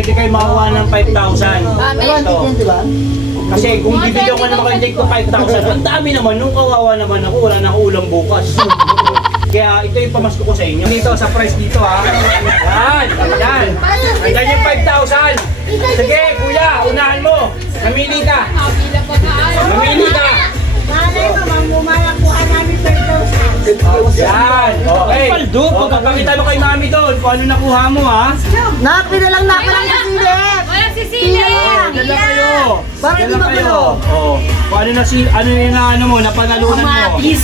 pwede kayo makakuha ng 5,000. Ito. Kasi kung bibigyan ko naman kayo ko 5,000, ang dami naman, nung kawawa naman ako, wala na akong ulam bukas. Kaya ito yung pamasko ko sa inyo. Dito, sa price dito ha. Yan, yan. Andyan yung 5,000. Sige, kuya, unahan mo. Mamili ka. Mamili ka. Malay mo, mamumalakuha namin 5,000. Yan, okay. O, papakita mo kay mami doon kung ano nakuha mo ha. Napinalang kasilip. Walang sisilip! Dala kayo. Bakit di Dala ba kayo. gulo? O, kung ano na si, ano yung ano mo, napanalunan mo. Kamatis.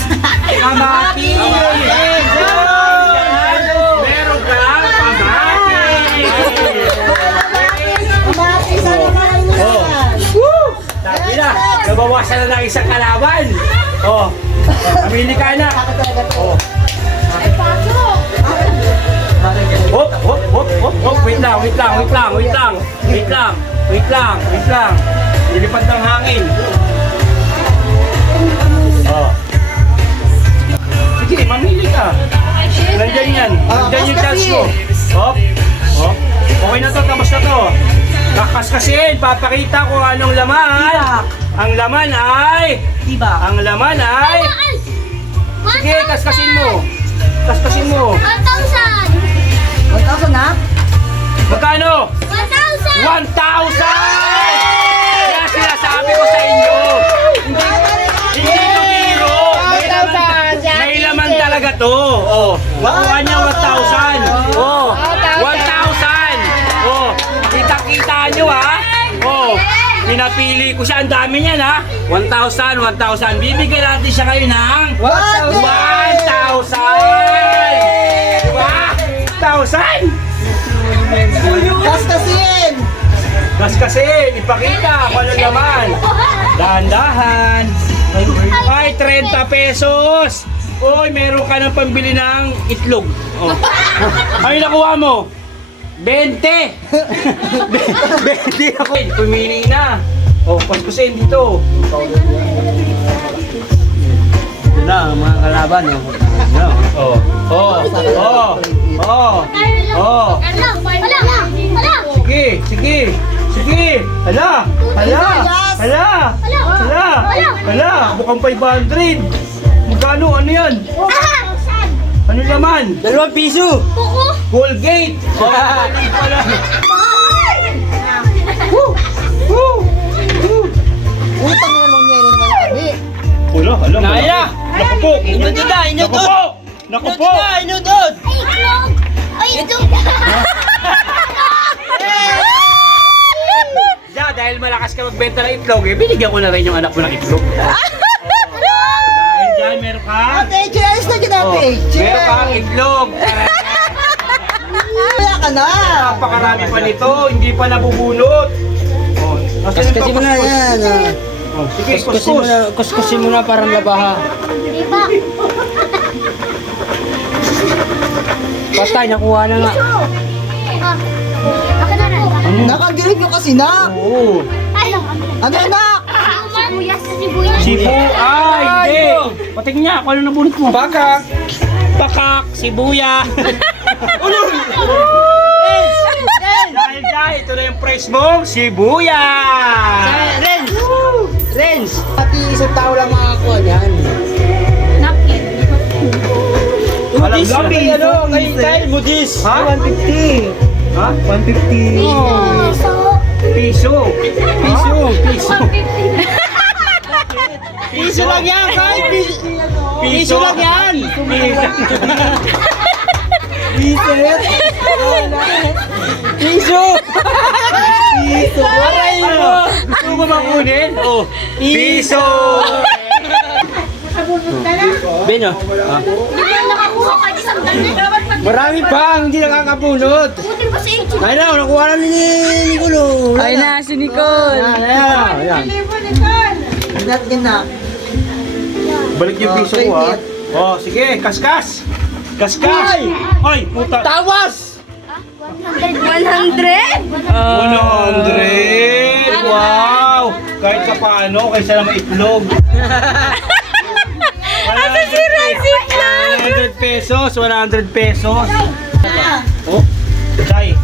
Kamatis! Meron ka kamatis! Kamatis, ano ba lang yan? Sabi na, nabawasan na ng isang kalaban. Oh, mamili ka na. Oh. Hop, hop, hop, hop, hop. Wait lang. Lilipad ng hangin. Oh. Sige, mamili ka. Nandyan yan. Nandyan yung chance mo. Hop, hop. Okay na to, tapos na to. Kakaskasin, papakita ko anong laman. Ang laman ay... Ang laman ay... Sige, kaskasin mo. Kaskasin mo. 1,000! 1,000 na? Magkano? 1,000! 1,000! Kaya sinasabi ko sa inyo. Hindi ito biro. May laman talaga to. Oh, makuha niya 1,000. Oh, 1,000. Oh, kita-kita nyo ha. Oh, pinapili ko siya. Ang dami niyan ha. 1,000, 1,000. Bibigyan natin siya kayo ng 1,000! 1,000! Kaskasin! Kaskasin, ipakita kung ano naman. Dahan-dahan. Ay, 30 pesos. Uy, meron ka ng pambili ng itlog. Oh. Ano nakuha mo? 20. 20 ako. Pumili na. Oh, paskusin dito. Ito na, ang mga kalaban. Oh. Oh. Oh. Oh. Oh. Sige, sige. Sige. Hala. Hala. Hala. Hala. Hala. Mukhang 500. Magkano? Ano yan? Ano naman? 2 piso! Colgate. Wala. Utang na naman niya naman kami. Wala. Hala. Naya! Naku po. Inyo dida! Inyo Naku dod! po. Naku po. Inyo dod! Yeah, dahil malakas ka magbenta ng itlog, eh, binigyan ko na rin yung anak mo ng itlog. Dahil dyan, meron ka? Ate, cheers na kita, Oh, ate. meron kang itlog. Kaya ka na. Napakarami pa nito, hindi pa nabubunot. Oh, Kasi mo na yan. Oh, sige, Kuskusin mo na, kuskusin mo na parang labaha. Patay, nakuha na nga. Nakagilip yung kasi na. Oo. Ano na? Sibu, hindi. Pating niya, kung ano nabunot mo? Bakak. Bakak, sibuya. Dahil dyan, ito na yung price mo, sibuya. Renz! Renz! Pati isang tao lang makakuha yan. Alam gabi, Ano? Kayo, Mudis! Ha? 150! Ha? 150! Piso. Piso. Piso. Piso lang yan! Kahit piso! Piso lang yan! Piso. Piso! Piso! Piso! Aray mo! Gusto mo makunin? Oh. Piso. Ben, oh. Marami pa, hindi nakakabunot. Ay na, nakuha na ni Gulo. Ay na, si Nicole. Ayan. Natin na. Balik yung piso ko ha. Oh, sige, kaskas. Kaskas. Ay, puta. Tawas! 100? 100. Wow. Kahit pa paano, kaysa naman itlog. Asa si Rasit lang? 100 pesos, 100 pesos. Oh, Chay.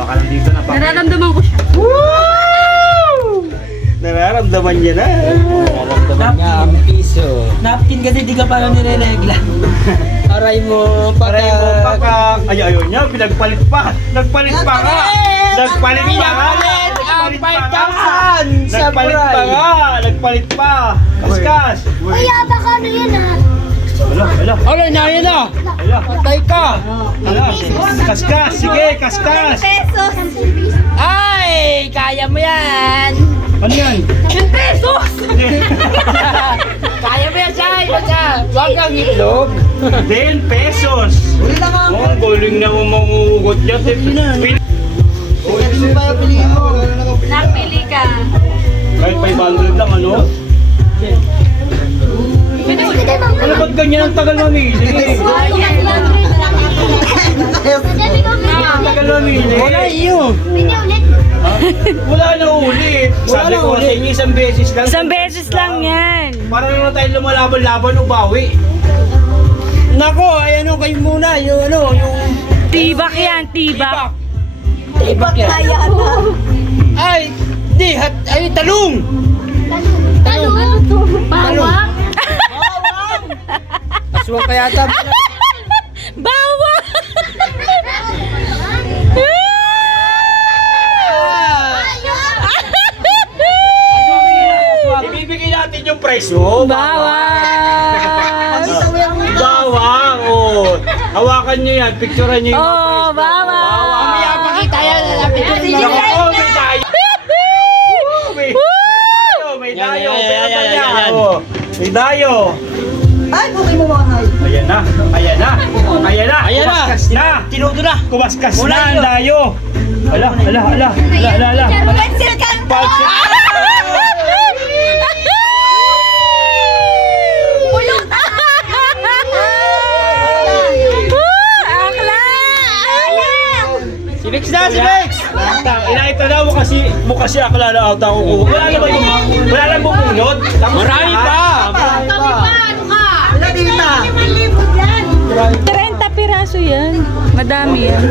Baka nandito na pa. Nararamdaman ko siya. Nararamdaman niya na. Nararamdaman niya ang piso. Napkin kasi di ka parang nireregla. Aray mo, Paray mo pa ka. Ayaw niya, pinagpalit pa. Nagpalit pa nga. Nagpalit pa nga. Ang 5,000 sa Nagpalit pa Buray. nga. Nagpalit pa. Kaskas. Kuya, baka ano yun ah? Hala. Alo, nahin na. Hala. Patay ka. Hala. Kaskas. Sige, kaskas. Pesos. Ay! Kaya mo yan! Ano yan? 10 pesos! Kaya mo yan, Chay. Huwag kang itlog. 10 pesos. Uli na nga. Oh, ang galing na mo mangugot niya. Ano ba yung piliin mo? Napili ka. Kahit 500 lang, ano? Ano ba't ganyan ang tagal mamili? Ang tagal mamili. Wala iyo. Pwede ulit. Wala na ulit. Sabi ko sa inyo, isang beses lang. Isang beses lang yan. Para naman tayo lumalaban-laban o bawi. Nako, ay ano kayo muna. Yung ano, yung... Tibak yan, tibak. Tibak yan. Ay, di, ay, talong. Talong. Bawang. Aswang kaya tab. Bawang! Ibibigay natin yung presyo. Bawang! Bawang, oh. Hawakan nyo yan, picturean nyo yung Oh, bawang! Mamaya pakita yan. Nako, may tayo. May dayo. Oh, may dayo. Ay, bukay mo mga nay. Ayan na. Kumaskas na. Tinudo na. Kumaskas Wala na ang yun. dayo. Ala. Pencil ka. Akla! Si Bex na, si Bex. Inaita na mo kasi akala na ata ko. Wala lang bubunod. Marami pa. Wala dita. 30 piraso yan. Madami yan.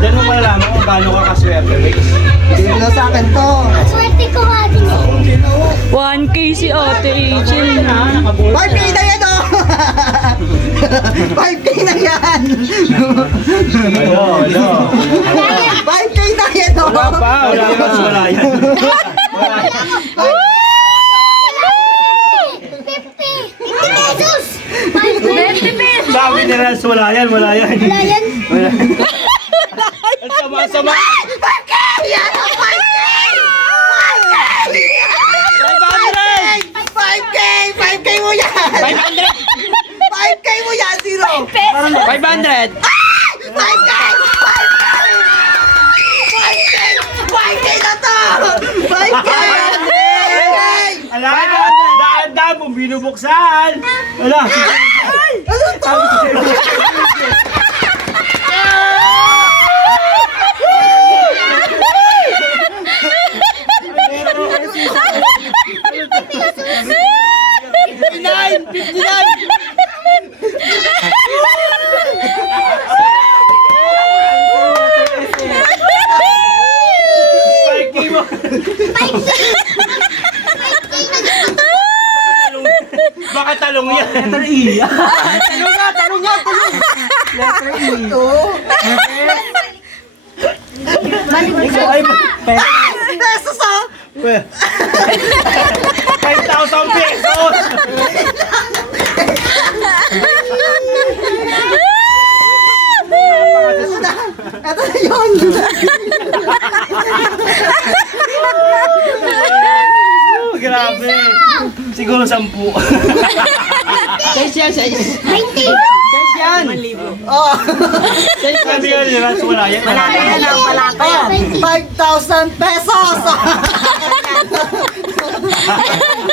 Diyan mo malalaman kung gaano ka kaswerte, Rex. Hindi na sa akin to. Swerte ko nga din eh. 1K si Ate Angel. 5K na yan oh! 5K na yan! Hello. 5K na yan oh! Wala yan. 50 pesos. 50 pesos. Sabi ni Raz, wala yan. Wala yan. Ang sama-sama. 5K! Yan oh! 5K! 5K! 5K mo yan! 5K mo yan, zero! 500. 5K! 5K na to! 5K! Ala, daan mo binubuksan. Ala. Ano to? Baka talong yan. Talong nga! Ay, Pesos ah! 5,000 pesos. Ito na yun! Grabe. Siguro 10. Size yan, size. 20. Size yan. Oh! Sabi yan, Raz, wala yan. Wala pa yan. 5,000 pesos!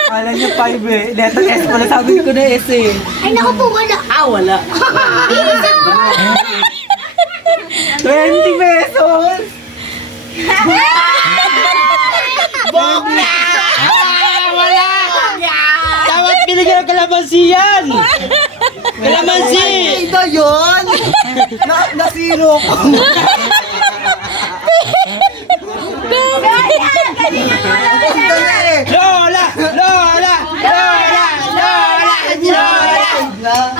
Kala niya 5 eh. Letter S pala sabi ko na S eh. Ay, naku po, wala. Wala. 20 pesos! Bokla! Wala! Dapat binigyan ng kalamansi yan! Kalamansi! Ito yun! Nasiro ko. Lola! Lola! Lola! Lola! Lola! Lola!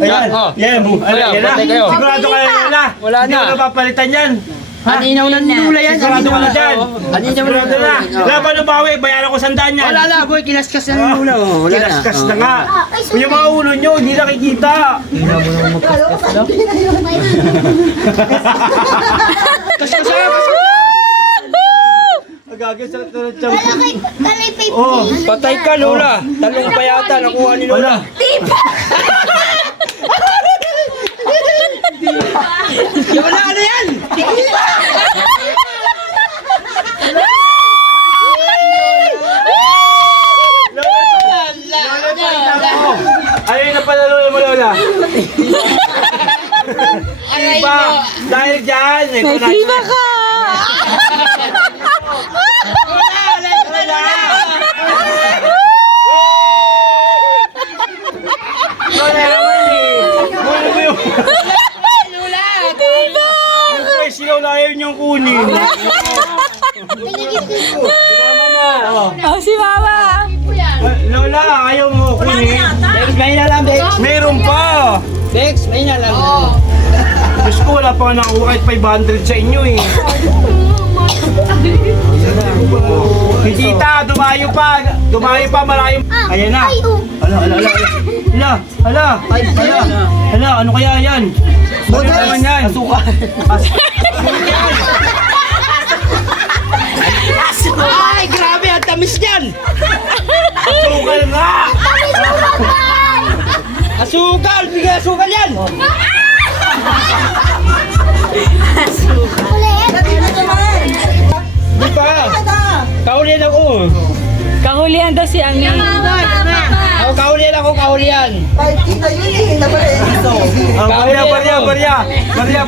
Ayan, Oh. yan, yan na. patay kayo. Sigurado ka na, Lola. Wala Hindi na. mo napapalitan yan. Aninaw na nula yan. Sigurado ka na dyan. Aninaw Sigurado na. Laban ng bawi, bayaran ko 100 yan. Wala na, boy. Kinaskas na nula. Wala na. Kinaskas na nga. Yung mga ulo nyo, hindi nakikita. Agagay sa tiyan. Kalay 50. Oh, Patay ka, Lola. Talong pa yata. Nakuha ni Lola. Wala na yan! Ayun na pala Lola mo, Lola. Diba? Dahil dyan, ito May na. tiba ka! Lola naman eh. Muna mo yung... Yung presyo Lola, ayaw niyong kunin. Oh, si Mama! Lola, ayaw mo kunin. Dex, may na lang, Dex. Meron pa. Dex, may na lang. Diyos ko, wala pa nakuha kahit 500 sa inyo eh. Si Tita, dumayo pa. Dumayo pa, malayo. Ayan na. Ay, oh. Hala, ano kaya yan? Ano naman yan? Asukal. Ay, grabe. Ang tamis niyan. Asukal nga! Asukal. Bigay asukal yan. Di pa. Kaulian ako. Kahulihan daw si Ami. Ako kaulian ako, kaulian.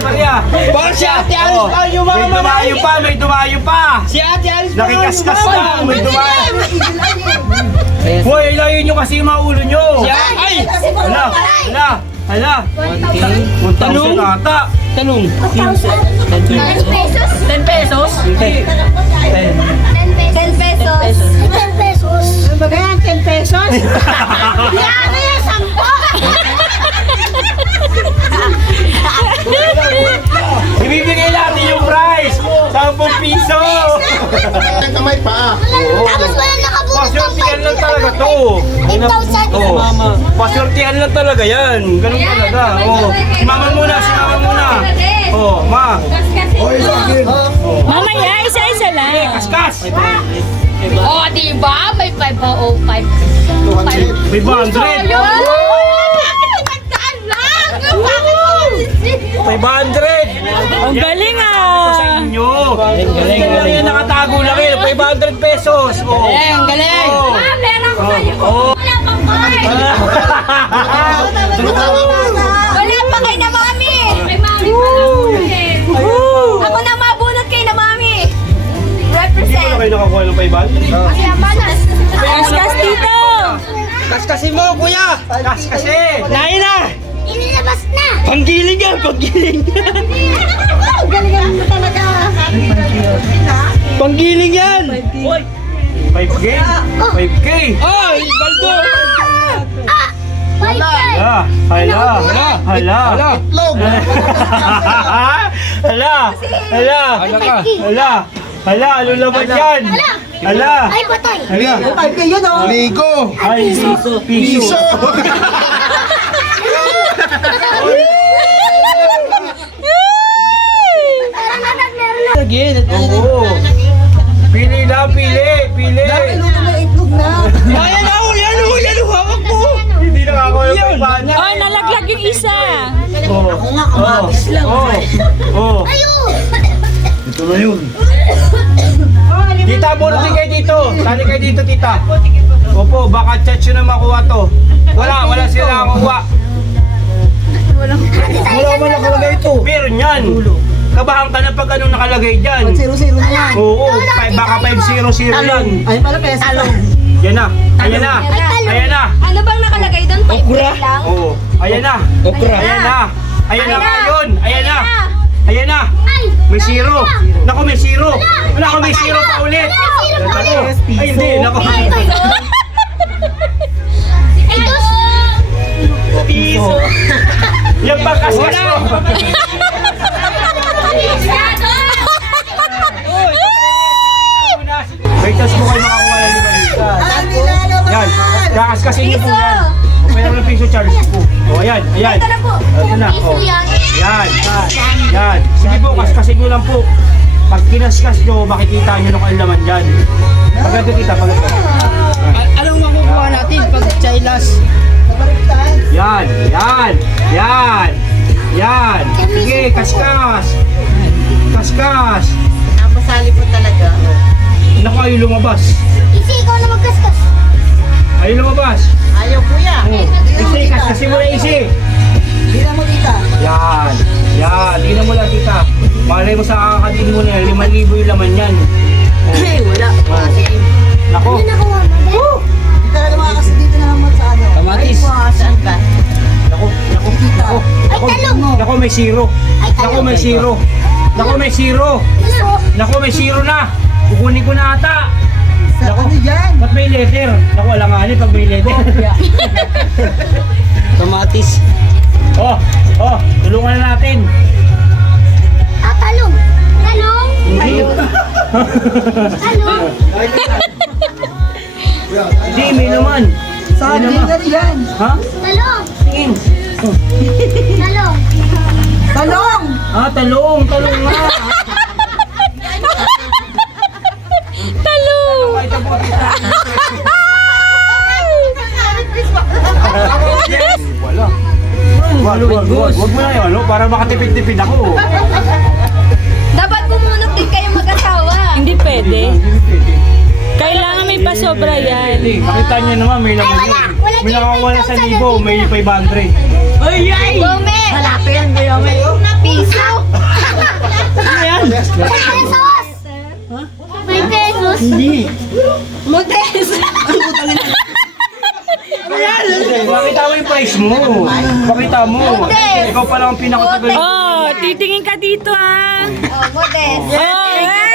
Barya. Bakit si Ate Alice pa yung mga May dumayo pa. Si Ate Alice pa Nakikaskas pa, may dumayo. Hoy, ilayo nyo kasi yung mga ulo nyo. Ay! Hala. 1,000 Tanong? ata. Tanong. 10 pesos? 10 pesos? 10 pesos? 10 pesos? Ano ba yan? 10 pesos? Yan na yan, 10! Ibibigay natin yung price. 10 piso. Kamay pa. Tapos wala nakabunot ng Pasortihan lang talaga to. 8,000. Oh. Pasortihan lang talaga yan. Ganun talaga. Oh. Si mama muna. Oh, ma. Mamaya, isa-isa lang. Kaskas. Oh, diba? May 505. 500. Bakit lang? Bakit 500. Ang galing Sa ah! inyo. Galing. Yan nakatago lang yun. 500 pesos. Oh. Galing. Oh. meron ko sa'yo. Oh. Wala pang card. Wala pa kay na mami. May mami pa lang. Ako na mabunot kay na mami. Hindi ko na Represent. kayo nakakuha ng 500. Kasi ang banas. Kaskas dito! Kaskasin mo, kuya. Kas kasi. Nahin na. Inilabas na. Panggiling yan, panggiling. Galing mo talaga. Panggiling yan. 5K? 5K? Ay, Baldo. Bye bye. Hala. Itlog. Hala, ano naman yan? Hala. Ay, patay. Hala. 5K yun oh. Ligo. Ay, piso. Again. Oo. Pili lang, pili. Ayan na, yan, hawak mo. Hindi nakakuha ng 500. Oh, nalaglag yung isa. Oh. Ayun. Tita, bunutin kayo dito. Sali kayo dito, tita. Opo, baka chat yun na makuha to. Wala sila nakakuha. Wala man nakalagay ito. Meron yan. Kabahan ka na pag anong nakalagay dyan. 0-0 na yan. Oo, baka 500 yan. Ay pala peso. Yan na, ayan na, ayan na. Ano bang nakalagay doon? 5 lang? Oo, ayan na. Okra. Ayan na. Ayan na ngayon. Ayan na. Ay! Ayan na. May zero. Naku, may zero. Naku, may zero pa ulit. Naku, ay hindi. Naku. Ito! Piso. Yan pa kaskas mo. Wait, tapos mo kayo makakuha ng 5,000. Yan. Kakaskasin niyo po yan. Meron ng piso charge po. O, ayan. Ayan. Ito na po. Ito na. Piso O. yan. Yan. Yan. Sige po, kaskasin nyo lang po. Pag kinaskas nyo, makikita nyo nung laman dyan. Pag ito kita, pag ito. Anong makukuha natin pag chailas? Yan. Yan. Yan. Yan. Sige, kaskas. Kaskas. Napasali po talaga. Naku, ayaw lumabas. Isi, ikaw na magkaskas. Ayaw lumabas. Ayaw kuya. Isi, kaskasin mo na isi. Hindi na mo tita. Yan. Yan. Tingnan mo lang, tita. Malay mo sa kakadin mo na yan, 5,000 yung laman yan. Ay, wala. Nako. Ano nakuha mo? Hindi talaga makakasi dito na naman sa ano. Kamatis. Ay, saan ka? Nako. Nako. Nako. Ay, talong. Nako, may zero. Nako, may zero. Nako, may zero. Nako, may zero na. Kukunin ko na ata. Sa Nako. ano yan? Ba't may letter? Nako, alanganin pag may letter. Kamatis. Oh, oh, tulungan na natin. Ah, talong. Talong. Hindi. Talong. Hindi, may naman. Sa May naman. dinner yan. Ha? Talong. Tingin. Talong. Talong! Ah, talong. Talong nga. Talong. Pakita po, tita. Wala. Wag mo na yun, ano? Para makatipid-tipid ako. Dapat bumunot din kayo mag-asawa. Hindi pwede. Kailangan may pasobra yan. Hindi, makita niyo naman, may laman Ay, wala. yun. Wala May dyan, nakakuha na 5,000 1,000, may 500. Gome. Malaki yan kuya. Piso. Ano yan? Pesos. May pesos. Hindi. Motes. Pakita mo yung price mo. Pakita mo. Ikaw pa lang ang pinakatagal. Oh, titingin ka dito ah. Oh, motes. Oh,